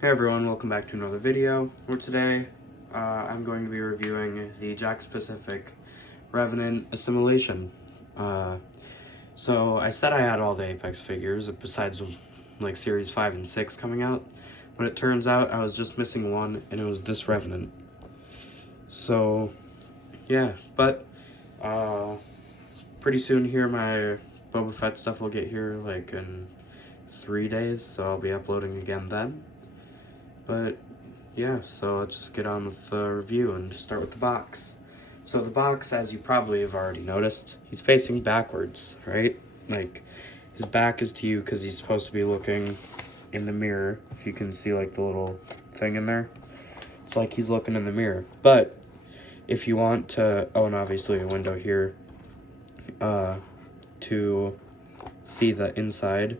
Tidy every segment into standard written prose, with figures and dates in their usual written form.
Hey everyone, welcome back to another video, where today I'm going to be reviewing the Jakks Revenant Assimilation. So I said I had all the Apex figures, besides like Series 5 and 6 coming out, but it turns out I was just missing one, and it was this Revenant. So, yeah, but pretty soon here my Boba Fett stuff will get here like in 3 days, so I'll be uploading again then. But yeah, so let's just get on with the review and start with the box. So the box, as you probably have already noticed, he's facing backwards, right? Like, his back is to you because he's supposed to be looking in the mirror. If you can see like the little thing in there, it's like he's looking in the mirror. But if you want to, oh, and obviously a window here, to see the inside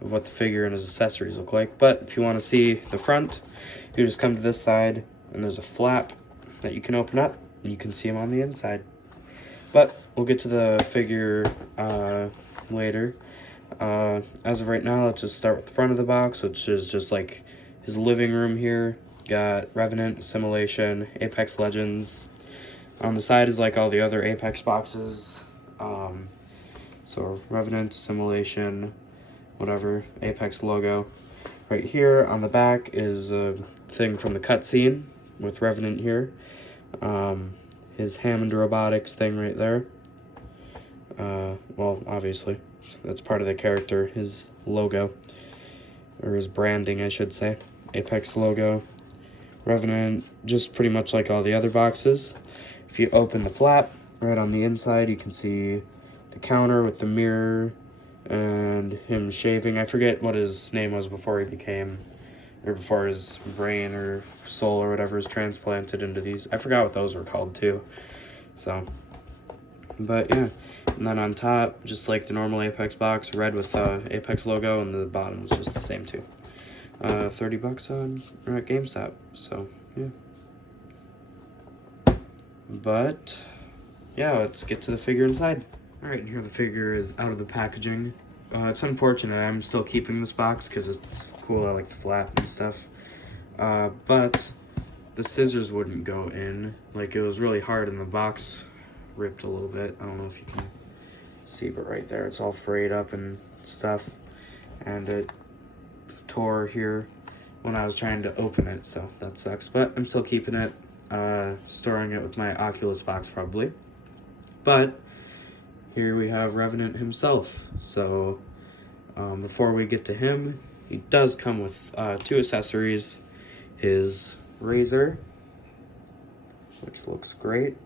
of what the figure and his accessories look like. But if you want to see the front, you just come to this side and there's a flap that you can open up and you can see him on the inside. But we'll get to the figure later. As of right now, let's just start with the front of the box, which is just like his living room here. Got Revenant, Assimilation, Apex Legends. On the side is like all the other Apex boxes. So Revenant, Assimilation, whatever, Apex logo. Right here on the back is a thing from the cutscene with Revenant here. His Hammond Robotics thing right there. Well, obviously, that's part of the character, his logo, or his branding, I should say. Apex logo. Revenant, just pretty much like all the other boxes. If you open the flap, right on the inside, you can see the counter with the mirror, and him shaving. I forget what his name was before he became, or before his brain or soul or whatever is transplanted into these. I forgot what those were called too. So, but yeah. And then on top, just like the normal Apex box, red with Apex logo, and the bottom was just the same too. $30 on at GameStop. So yeah. But yeah, let's get to the figure inside. Alright, and here the figure is out of the packaging. It's unfortunate I'm still keeping this box because it's cool. I like the flap and stuff. But the scissors wouldn't go in. Like, it was really hard and the box ripped a little bit. I don't know if you can see, but right there it's all frayed up and stuff. And it tore here when I was trying to open it, so that sucks. But I'm still keeping it, storing it with my Oculus box probably. But here we have Revenant himself. So before we get to him, he does come with two accessories. His razor, which looks great.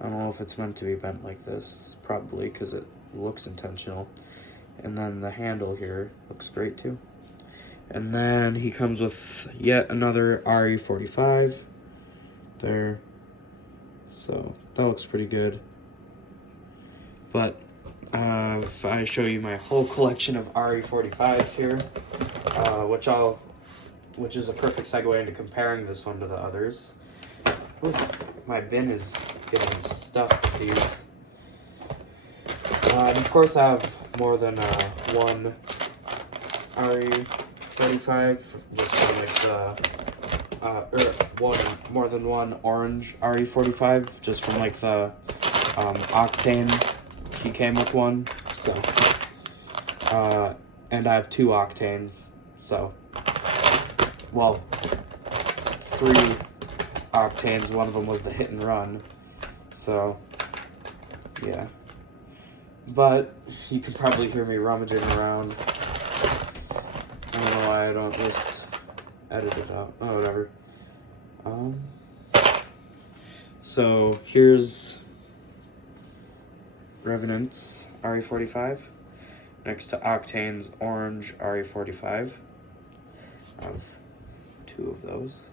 I don't know if it's meant to be bent like this, probably, because it looks intentional. And then the handle here looks great too. And then he comes with yet another RE45 there. So that looks pretty good. But if I show you my whole collection of RE45s here, which is a perfect segue into comparing this one to the others. Oof, my bin is getting stuffed with these. And of course I have more than one RE45, just for like the, more than one orange RE45, just from like the Octane. He came with one, so, and I have 2 Octanes, so, well, 3 Octanes. One of them was the hit and run, so, yeah. But you can probably hear me rummaging around. I don't know why I don't just edit it out. Oh, whatever. So here's Revenant's RE45 next to Octane's orange RE45. I have 2 of those.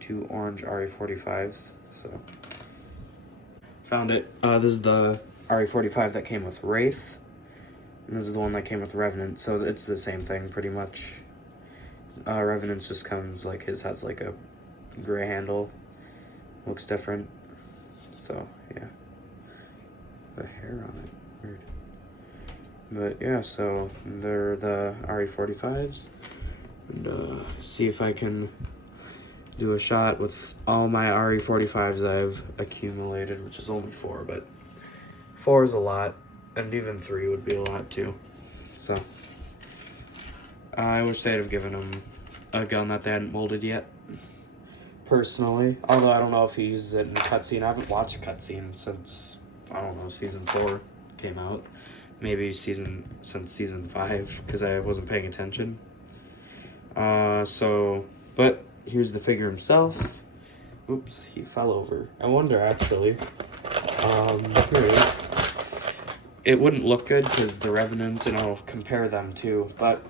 2 orange RE45s. So found it. This is the RE45 that came with Wraith, and this is the one that came with Revenant, so it's the same thing pretty much. Revenant just comes, like, his has like a gray handle, looks different, so yeah. The hair on it, weird. But yeah, so they're the RE45s. and see if I can do a shot with all my RE45s I've accumulated, which is only 4, but 4 is a lot, and even 3 would be a lot too. So I wish they'd have given him a gun that they hadn't molded yet, personally. Although I don't know if he uses it in the cutscene. I haven't watched a cutscene since, I don't know, season 4 came out. Maybe since season 5, because I wasn't paying attention. But here's the figure himself. Oops, he fell over. I wonder, actually. Here he is. It wouldn't look good because the Revenant, and I'll compare them too. But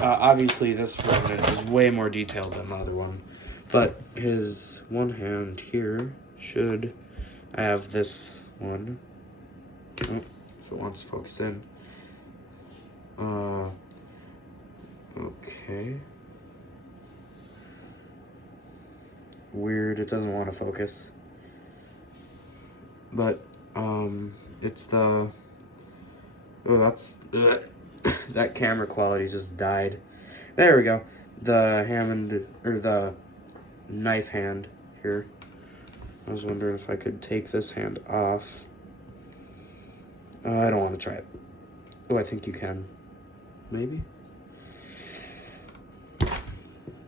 obviously this Revenant is way more detailed than the other one. But his one hand here should... I have this one. Oh, if it wants to focus in. Okay. Weird, it doesn't want to focus. But, it's the... Oh, that's... that camera quality just died. There we go. The Hammond, or the knife hand here. I was wondering if I could take this hand off. I don't want to try it. Oh, I think you can. Maybe?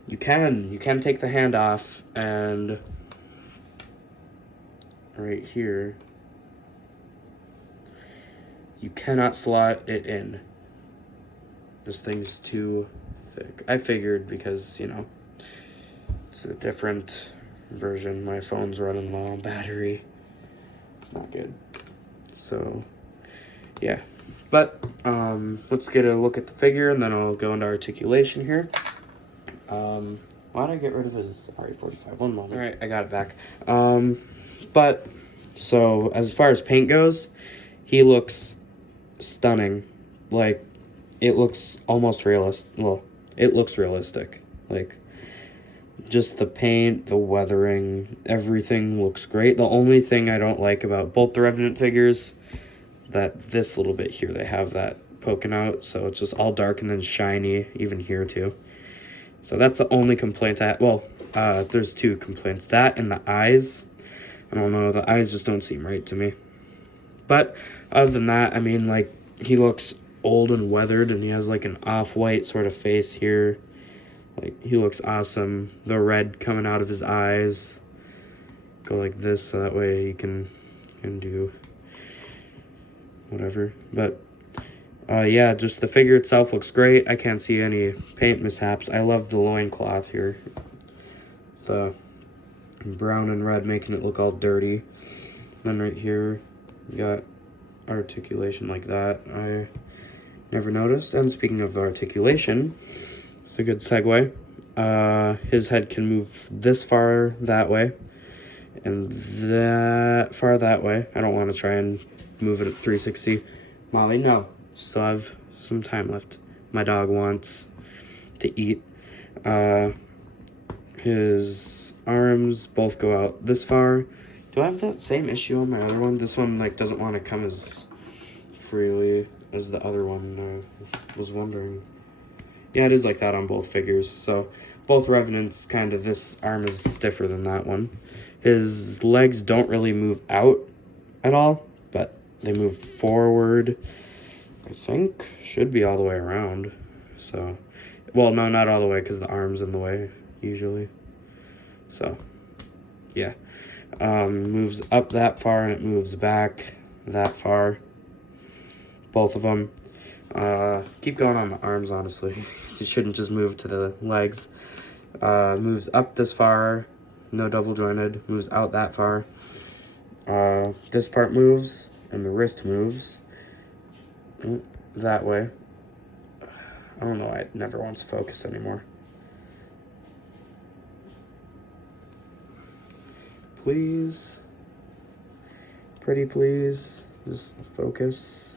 You can take the hand off, and right here, you cannot slot it in. This thing's too thick. I figured because, you know, it's a different version. My phone's running low on battery. It's not good. So, yeah. But, let's get a look at the figure, and then I'll go into articulation here. Why'd I get rid of his RE45? One moment. Alright, I got it back. But, so, as far as paint goes, he looks stunning. Like, it looks almost realistic. Well, it looks realistic. Like, just the paint, the weathering, everything looks great. The only thing I don't like about both the Revenant figures, that this little bit here, they have that poking out, so it's just all dark and then shiny, even here too. So that's the only complaint there's 2 complaints. That and the eyes. I don't know, the eyes just don't seem right to me. But other than that, I mean, like, he looks old and weathered, and he has like an off-white sort of face here. Like, he looks awesome. The red coming out of his eyes. Go like this, so that way you can do whatever. But yeah, just the figure itself looks great. I can't see any paint mishaps. I love the loincloth here. The brown and red making it look all dirty. Then right here, you got articulation like that. I never noticed. And speaking of articulation, it's a good segue. His head can move this far that way, and that far that way. I don't want to try and move it at 360. Molly, no. Still have some time left. My dog wants to eat. His arms both go out this far. Do I have that same issue on my other one? This one, like, doesn't want to come as freely as the other one. I was wondering. Yeah, it is like that on both figures. So both Revenants, kind of, this arm is stiffer than that one. His legs don't really move out at all, but they move forward. I think should be all the way around. So, well, no, not all the way, because the arm's in the way usually. So, yeah. Moves up that far, and it moves back that far. Both of them. Keep going on the arms, honestly. You shouldn't just move to the legs. Moves up this far, no double jointed. Moves out that far. This part moves, and the wrist moves that way. I don't know, it never wants to focus anymore. Please. Pretty please. Just focus.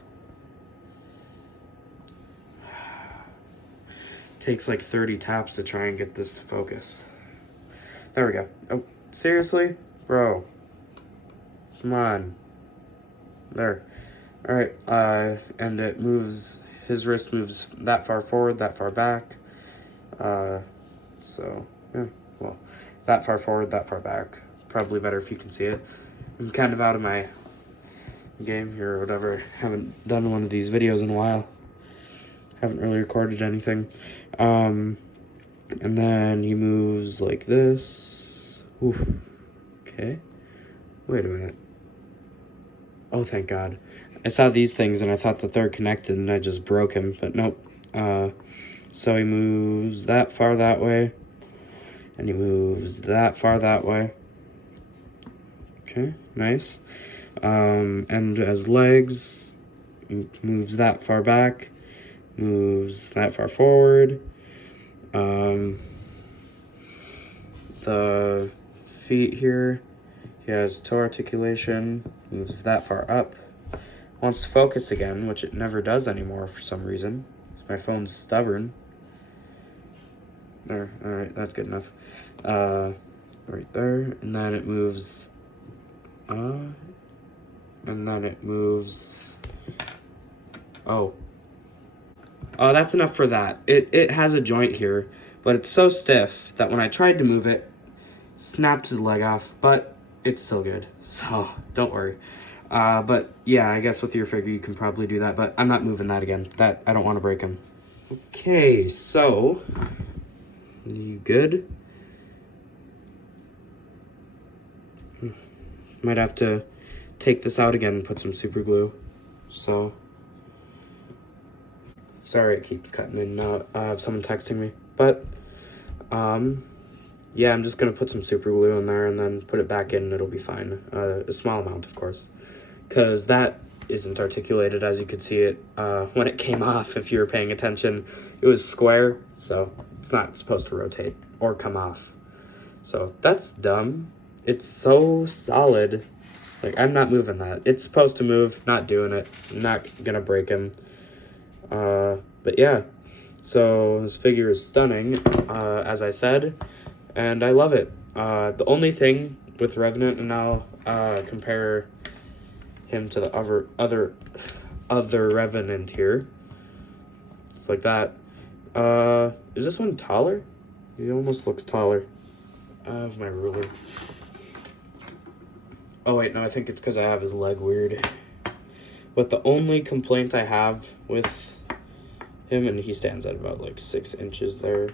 Takes like 30 taps to try and get this to focus. There we go. Oh, seriously? Bro. Come on. There. Alright, and it moves, his wrist moves that far forward, that far back. So, yeah, well, that far forward, that far back. Probably better if you can see it. I'm kind of out of my game here or whatever. Haven't done one of these videos in a while. Haven't really recorded anything. And then he moves like this. Ooh. Okay. Wait a minute. Oh, thank God. I saw these things and I thought that they're connected and I just broke him, but nope. So he moves that far that way. And he moves that far that way. Okay, nice. And as legs, moves that far back, moves that far forward. The feet here, he has toe articulation, moves that far up. Wants to focus again, which it never does anymore for some reason. My phone's stubborn. There, alright, that's good enough. Right there, and then it moves, oh, that's enough for that. It has a joint here, but it's so stiff that when I tried to move it, snapped his leg off, but it's still good, so don't worry. But yeah, I guess with your figure you can probably do that, but I'm not moving that again. That, I don't want to break him. Okay, so, you good? Might have to take this out again and put some super glue, so. Sorry, it keeps cutting in and out. I have someone texting me, but, yeah, I'm just gonna put some super glue in there and then put it back in and it'll be fine. A small amount, of course, because that isn't articulated as you could see it when it came off. If you were paying attention, it was square, so it's not supposed to rotate or come off. So that's dumb. It's so solid. Like, I'm not moving that. It's supposed to move, not doing it. I'm not gonna break him. But yeah, so this figure is stunning, as I said, and I love it. The only thing with Revenant, and I'll compare him to the other Revenant here. It's like that. Is this one taller? He almost looks taller. I have my ruler. Oh wait, no, I think it's because I have his leg weird. But the only complaint I have with him, and he stands at about like 6 inches there,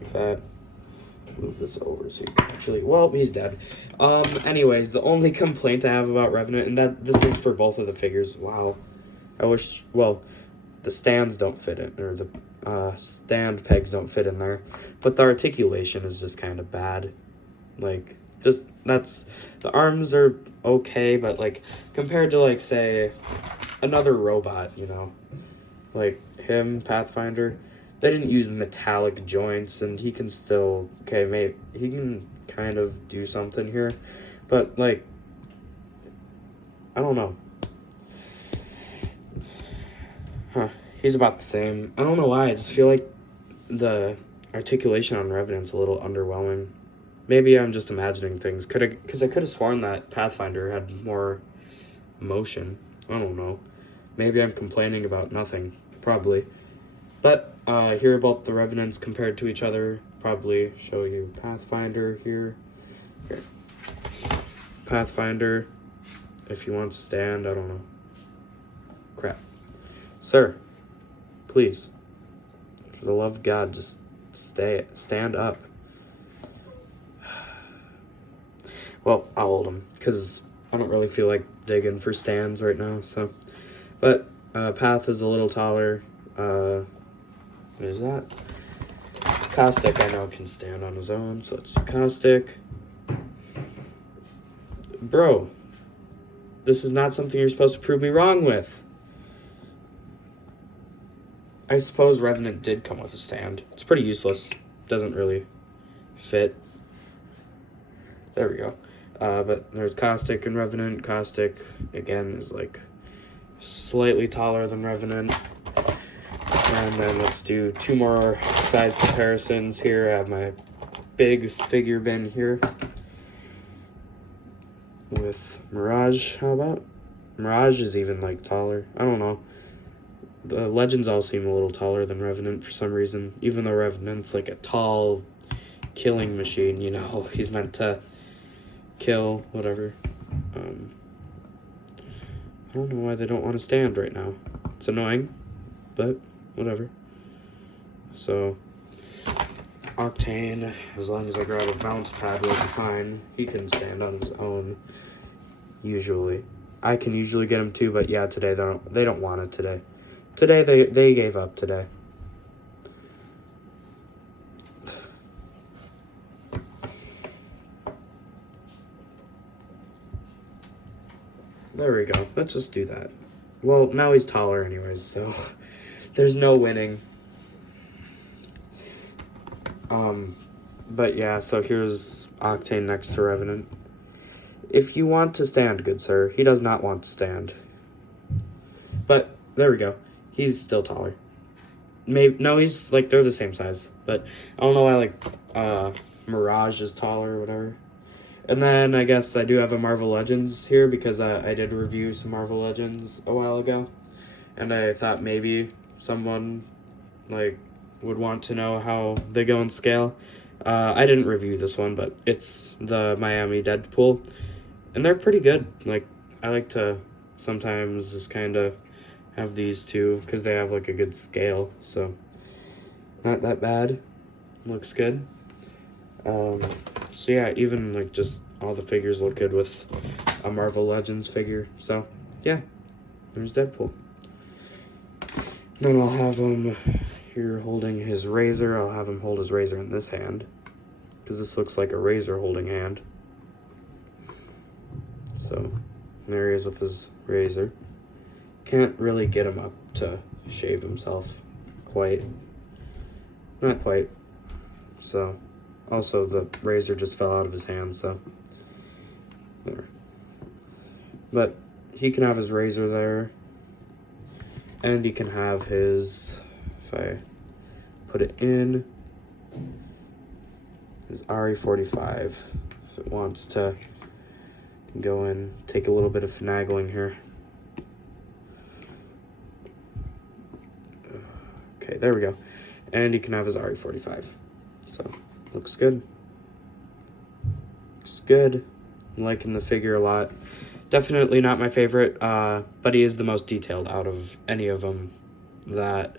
like that. Move this over so you can actually, well, he's dead. Anyways, the only complaint I have about Revenant, and that this is for both of the figures. Wow. I wish, well, the stands don't fit in, or the stand pegs don't fit in there, but the articulation is just kind of bad. Like, just, that's, the arms are okay, but like, compared to like, say, another robot, you know, like him, Pathfinder, they didn't use metallic joints, and he can still, okay, maybe, he can kind of do something here, but like, I don't know. He's about the same. I don't know why, I just feel like the articulation on Revenant's a little underwhelming. Maybe I'm just imagining things. Because I could have sworn that Pathfinder had more motion. I don't know. Maybe I'm complaining about nothing. Probably. But hear about the Revenants compared to each other. Probably show you Pathfinder here. Here. Pathfinder. If you want to stand, I don't know. Crap. Sir, please. For the love of God, just stand up. Well, I'll hold him, because I don't really feel like digging for stands right now, so. But, Path is a little taller. What is that? Caustic, I know, can stand on his own, so let's do Caustic. Bro, this is not something you're supposed to prove me wrong with. I suppose Revenant did come with a stand. It's pretty useless. Doesn't really fit. There we go. But there's Caustic and Revenant. Caustic, again, is like slightly taller than Revenant. And then let's do 2 more size comparisons here. I have my big figure bin here with Mirage. How about? Mirage is even like taller. I don't know. the legends all seem a little taller than Revenant for some reason, even though Revenant's like a tall killing machine, you know, he's meant to kill, whatever. I don't know why they don't want to stand right now. It's annoying, but whatever. So, Octane, as long as I grab a bounce pad, will be fine. He can stand on his own, usually. I can usually get him too, but yeah, today they don't want it today. Today they gave up today. There we go. Let's just do that. Well, now he's taller anyways, so there's no winning. But yeah, so here's Octane next to Revenant. If you want to stand, good sir. He does not want to stand. But there we go. He's still taller. No, he's like, they're the same size. But I don't know why, like, Mirage is taller or whatever. And then I guess I do have a Marvel Legends here because I did review some Marvel Legends a while ago. And I thought maybe someone, like, would want to know how they go in scale. I didn't review this one, but it's the Miami Deadpool. And they're pretty good. Like, I like to sometimes just kind of have these two because they have, like, a good scale. So, not that bad. Looks good. So, yeah, even, like, just all the figures look good with a Marvel Legends figure. So, yeah, there's Deadpool. Then I'll have him here holding his razor. I'll have him hold his razor in this hand because this looks like a razor holding hand. So there he is with his razor. Can't really get him up to shave himself quite. Not quite. So also the razor just fell out of his hand, so there. But he can have his razor there. And he can have his, if I put it in, his RE45, if it wants to go in, take a little bit of finagling here. Okay, there we go. And he can have his RE45. So, looks good. Looks good. I'm liking the figure a lot. Definitely not my favorite, but he is the most detailed out of any of them that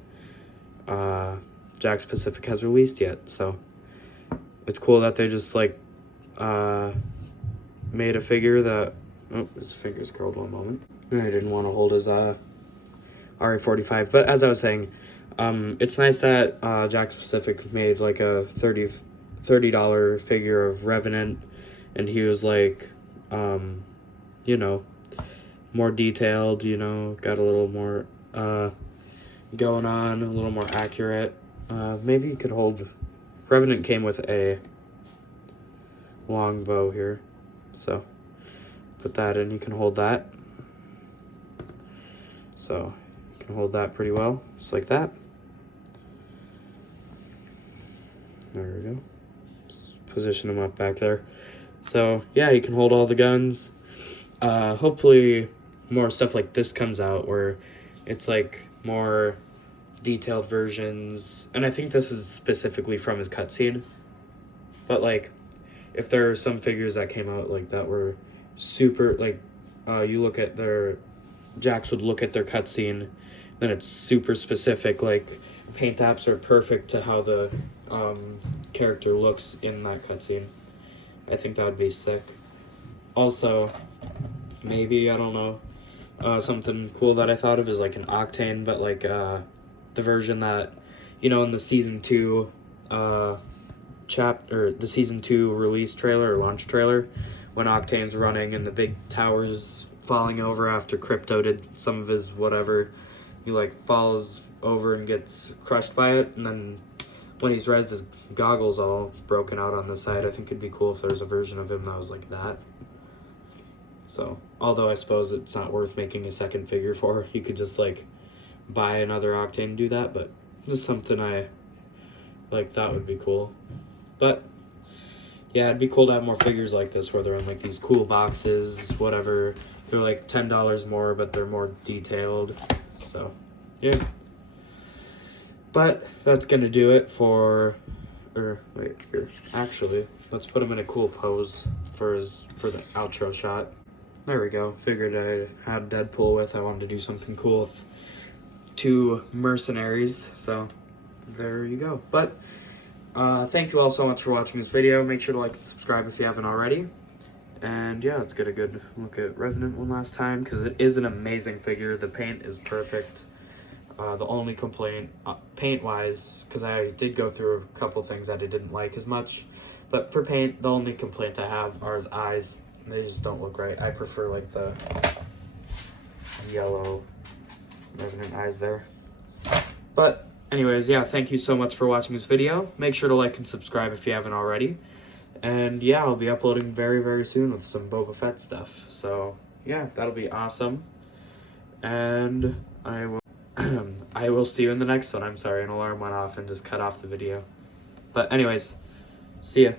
Jakks Pacific has released yet. So it's cool that they just like made a figure that. Oh, his finger's curled one moment. I didn't want to hold his RE45, but as I was saying, it's nice that Jakks Pacific made like a $30 figure of Revenant, and he was like. You know, more detailed, you know, got a little more going on, a little more accurate. Maybe you could hold. Revenant came with a long bow here, so put that in. You can hold that. So you can hold that pretty well, just like that. There we go. Just position them up back there. So yeah, you can hold all the guns. Hopefully more stuff like this comes out where it's like more detailed versions. And I think this is specifically from his cutscene. But like, if there are some figures that came out like that were super, like, you look at their, Jakks would look at their cutscene, then it's super specific, like, paint apps are perfect to how the character looks in that cutscene. I think that would be sick. Also, maybe, I don't know, something cool that I thought of is like an Octane, but like the version that, you know, in the season 2 the season 2 release trailer or launch trailer, when Octane's running and the big tower's falling over after Crypto did some of his whatever, he like falls over and gets crushed by it, and then when he's rezzed, his goggles all broken out on the side. I think it'd be cool if there's a version of him that was like that. So, although I suppose it's not worth making a second figure for, you could just like buy another Octane and do that, but just something I like thought would be cool. But yeah, it'd be cool to have more figures like this where they're in like these cool boxes, whatever. They're like $10 more, but they're more detailed. So, yeah. But that's gonna do it for, or wait here. Actually, let's put him in a cool pose for the outro shot. There we go. Figured I had Deadpool with. I wanted to do something cool with 2 mercenaries. So there you go. But thank you all so much for watching this video. Make sure to like and subscribe if you haven't already. And yeah, let's get a good look at Revenant one last time, because it is an amazing figure. The paint is perfect. The only complaint, paint-wise, because I did go through a couple things that I didn't like as much, but for paint, the only complaint I have are his eyes. They just don't look right. I prefer like the yellow Revenant eyes there. But anyways, yeah, thank you so much for watching this video. Make sure to like and subscribe if you haven't already. And yeah, I'll be uploading very, very soon with some Boba Fett stuff. So yeah, that'll be awesome. And I will I will see you in the next one. I'm sorry, an alarm went off and just cut off the video. But anyways, see ya.